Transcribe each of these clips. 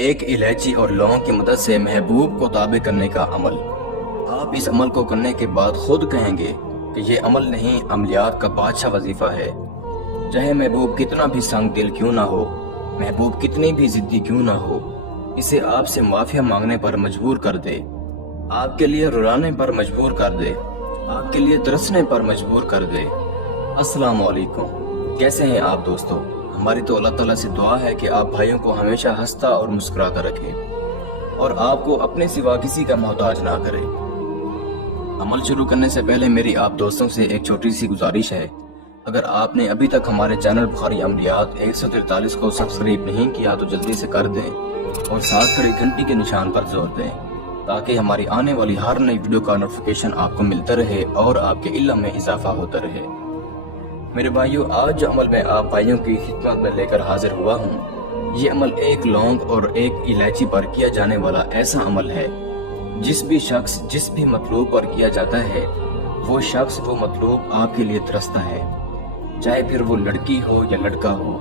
एक इलायची और लौंग की मदद से महबूब को ताबे करने का अमल। आप इस अमल को करने के बाद खुद कहेंगे कि ये अमल नहीं, अमलियात का बादशाह वजीफा है। चाहे महबूब कितना भी संग दिल क्यों ना हो, महबूब कितनी भी जिद्दी क्यों ना हो, इसे आपसे माफिया मांगने पर मजबूर कर दे, आपके लिए रुलाने पर मजबूर कर दे, आपके लिए तरसने पर मजबूर कर दे। अस्सलाम वालेकुम, कैसे हैं आप दोस्तों? हमारी तो अल्लाह ताला से दुआ है कि आप भाइयों को हमेशा हंसता और मुस्कुराता रखें और आपको अपने सिवा किसी का मोहताज ना करे। अमल शुरू करने से पहले मेरी आप दोस्तों से एक छोटी सी गुजारिश है, अगर आपने अभी तक हमारे चैनल बुखारी अमलियात 143 को सब्सक्राइब नहीं किया तो जल्दी से कर दें और साथ खड़ी घंटी के निशान पर जोर दें ताकि हमारी आने वाली हर नई वीडियो का नोटिफिकेशन आपको मिलता रहे और आपके इल्म में इजाफा होता रहे। मेरे भाइयों, आज जो अमल मैं आप भाइयों की खिदमत में लेकर हाजिर हुआ हूँ, ये अमल एक लौंग और एक इलायची पर किया जाने वाला ऐसा अमल है जिस भी शख्स जिस भी मतलूब पर किया जाता है वो शख्स वो मतलूब आपके लिए तरसता है, चाहे फिर वो लड़की हो या लड़का हो।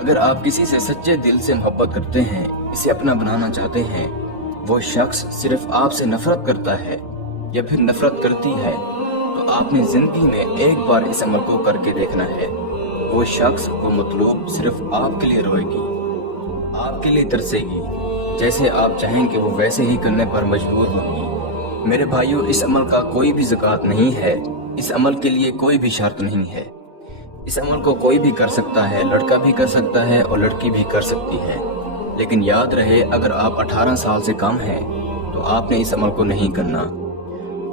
अगर आप किसी से सच्चे दिल से मोहब्बत करते हैं, इसे अपना बनाना चाहते हैं, वो शख्स सिर्फ आपसे नफरत करता है या फिर नफरत करती है, तो आपने जिंदगी में एक बार इस अमल को करके देखना है। वो शख्स वो मतलूब सिर्फ आपके लिए रोएगी, आपके लिए तरसेगी, जैसे आप चाहेंगे वो वैसे ही करने पर मजबूर होगी। मेरे भाइयों, इस अमल का कोई भी ज़कात नहीं है, इस अमल के लिए कोई भी शर्त नहीं है। इस अमल को कोई भी कर सकता है, लड़का भी कर सकता है और लड़की भी कर सकती है। लेकिन याद रहे, अगर आप 18 साल से कम हैं तो आपने इस अमल को नहीं करना।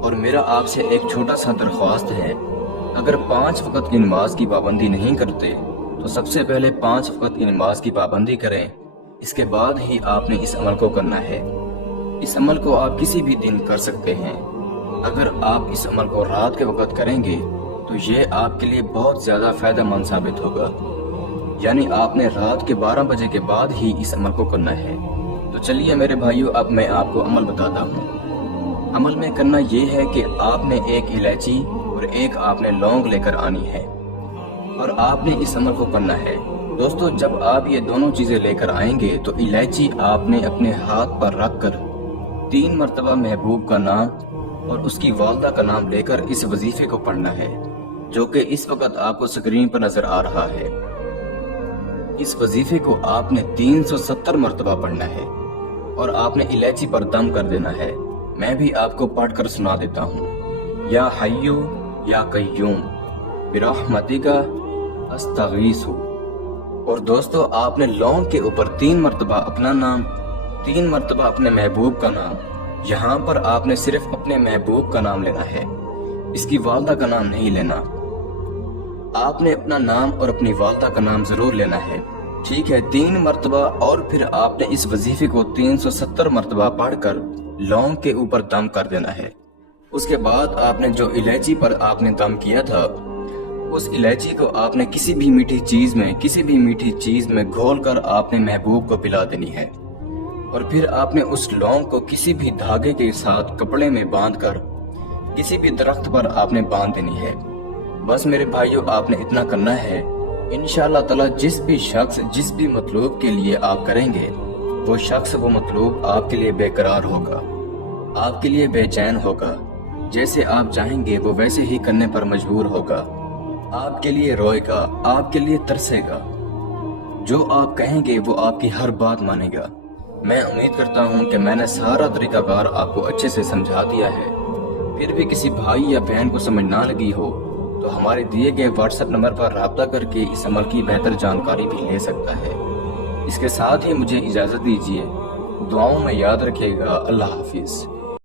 और मेरा आपसे एक छोटा सा दरख्वास्त है, अगर 5 वक्त की नमाज की पाबंदी नहीं करते तो सबसे पहले 5 वक्त की नमाज की पाबंदी करें, इसके बाद ही आपने इस अमल को करना है। इस अमल को आप किसी भी दिन कर सकते हैं। अगर आप इस अमल को रात के वक्त करेंगे तो ये आपके लिए बहुत ज्यादा फायदेमंद साबित होगा, यानी आपने रात के 12 बजे के बाद ही इस अमल को करना है। तो चलिए मेरे भाइयों, अब मैं आपको अमल बताता हूँ। अमल में करना ये है कि आपने एक इलायची और एक आपने लौंग लेकर आनी है और आपने इस अमल को करना है। दोस्तों, जब आप ये दोनों चीजें लेकर आएंगे तो इलायची आपने अपने हाथ पर रखकर 3 मरतबा महबूब का नाम और उसकी वालदा का नाम लेकर इस वजीफे को पढ़ना है, जो कि इस वक्त आपको स्क्रीन पर नजर आ रहा है। इस वजीफे को आपने 370 मरतबा पढ़ना है और आपने इलायची पर दम कर देना है। मैं भी आपको पढ़कर सुना देता हूँ। या हय्यू या कय्यूम बिरहमतिका अस्तगीसु। और दोस्तों, आपने लौंग के ऊपर 3 मरतबा अपना नाम, 3 मरतबा अपने महबूब का नाम। यहाँ पर आपने सिर्फ अपने महबूब का नाम लेना है, इसकी वालदा का नाम नहीं लेना। आपने अपना नाम और अपनी वालदा का नाम जरूर लेना है, ठीक है, 3 मरतबा। और फिर आपने इस वजीफे को 370 मरतबा पढ़कर लौंग के ऊपर दम कर देना है। उसके बाद आपने जो इलायची पर आपने दम किया था, उस इलायची को आपने किसी भी मीठी चीज में घोल कर आपने महबूब को पिला देनी है। और फिर आपने उस लौंग को किसी भी धागे के साथ कपड़े में बांधकर किसी भी दरख्त पर आपने बांध देनी है। बस मेरे भाइयों, आपने इतना करना है। इंशाअल्लाह ताला जिस भी शख्स जिस भी मतलूब के लिए आप करेंगे, वो शख्स वो मतलूब आपके लिए बेकरार होगा, आपके लिए बेचैन होगा, जैसे आप चाहेंगे वो वैसे ही करने पर मजबूर होगा, आपके लिए रोएगा, आपके लिए तरसेगा, जो आप कहेंगे वो आपकी हर बात मानेगा। मैं उम्मीद करता हूँ कि मैंने सारा तरीकाकार आपको अच्छे से समझा दिया है। फिर भी किसी भाई या बहन को समझ ना लगी हो तो हमारे दिए गए व्हाट्सएप नंबर पर राब्ता करके इस अमल की बेहतर जानकारी भी ले सकता है। इसके साथ ही मुझे इजाजत दीजिए, दुआओं में याद रखिएगा। अल्लाह हाफिज।